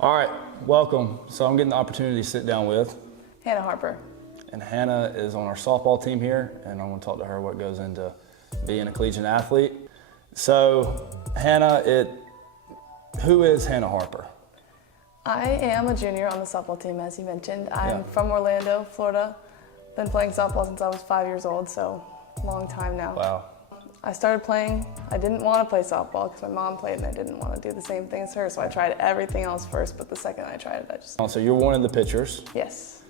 All right, welcome. So I'm getting the opportunity to sit down with Hannah Harper. And Hannah is on our softball team here, and I'm going to talk to her what goes into being a collegiate athlete. So Hannah, who is Hannah Harper? I am a junior on the softball team, as you mentioned. I'm from Orlando, Florida. Been playing softball since I was 5 years old, so a long time now. Wow. I started playing. I didn't want to play softball because my mom played and I didn't want to do the same thing as her, so I tried everything else first, but the second I tried it, I just... So you're one of the pitchers. Yes.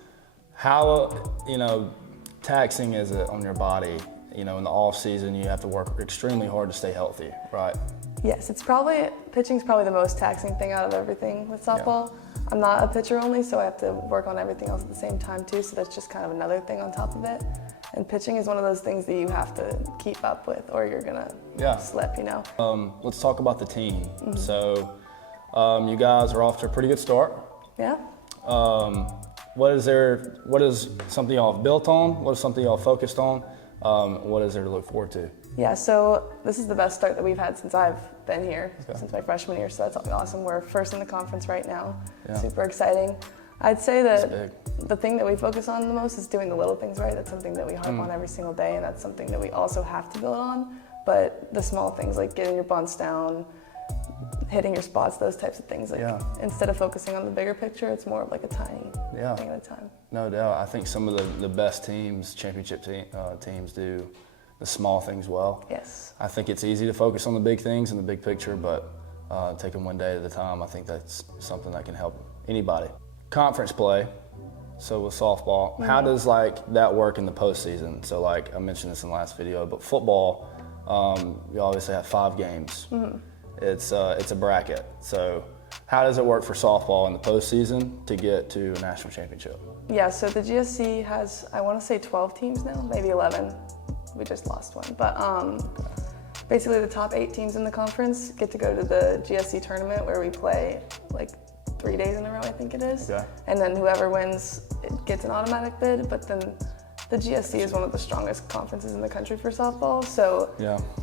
How, taxing is it on your body? In the off season, you have to work extremely hard to stay healthy, right? Yes, pitching's probably the most taxing thing out of everything with softball. Yeah. I'm not a pitcher only, so I have to work on everything else at the same time too, so that's just kind of another thing on top of it. And pitching is one of those things that you have to keep up with or you're gonna slip, Let's talk about the team. Mm-hmm. So you guys are off to a pretty good start. Yeah. What is something y'all have built on? What is something y'all focused on? What is there to look forward to? Yeah, so this is the best start that we've had since I've been here, since my freshman year, so that's awesome. We're first in the conference right now. Yeah. Super exciting. I'd say that the thing that we focus on the most is doing the little things right. That's something that we harp on every single day, and that's something that we also have to build on. But the small things, like getting your bunts down, hitting your spots, those types of things. Instead of focusing on the bigger picture, it's more of like a tiny thing at a time. No doubt. I think some of the best teams, championship teams, do the small things well. Yes. I think it's easy to focus on the big things and the big picture, but take them one day at a time. I think that's something that can help anybody. Conference play, so with softball, how does that work in the postseason? So I mentioned this in the last video, but football, you obviously have 5 games. Mm-hmm. It's a bracket. So how does it work for softball in the postseason to get to a national championship? Yeah, so the GSC has, I want to say 12 teams now, maybe 11. We just lost one. But basically the top 8 teams in the conference get to go to the GSC tournament where we play 3 days in a row, I think it is. Okay. And then whoever wins, it gets an automatic bid, but then the GSC is one of the strongest conferences in the country for softball, so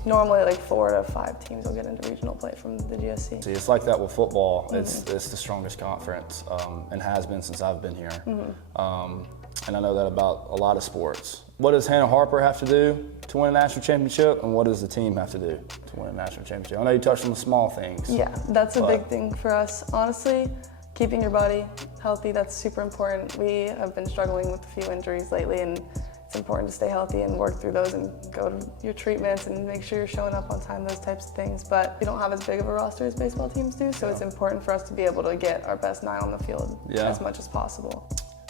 normally 4 to 5 teams will get into regional play from the GSC. See, it's like that with football. Mm-hmm. It's the strongest conference and has been since I've been here. Mm-hmm. And I know that about a lot of sports. What does Hannah Harper have to do to win a national championship, and what does the team have to do to win a national championship? I know you touched on the small things. Yeah, that's a big thing for us. Honestly, keeping your body healthy, that's super important. We have been struggling with a few injuries lately, and it's important to stay healthy and work through those and go to your treatments and make sure you're showing up on time, those types of things. But we don't have as big of a roster as baseball teams do, so it's important for us to be able to get our best 9 on the field as much as possible.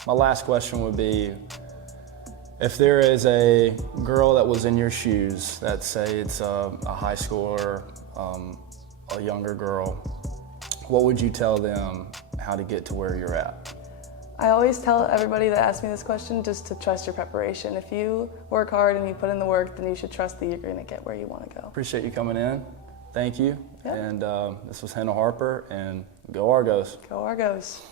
My last question would be, if there is a girl that was in your shoes, that say it's a high schooler, a younger girl, what would you tell them how to get to where you're at? I always tell everybody that asks me this question just to trust your preparation. If you work hard and you put in the work, then you should trust that you're going to get where you want to go. Appreciate you coming in. Thank you. Yep. And this was Hannah Harper, and go Argos. Go Argos.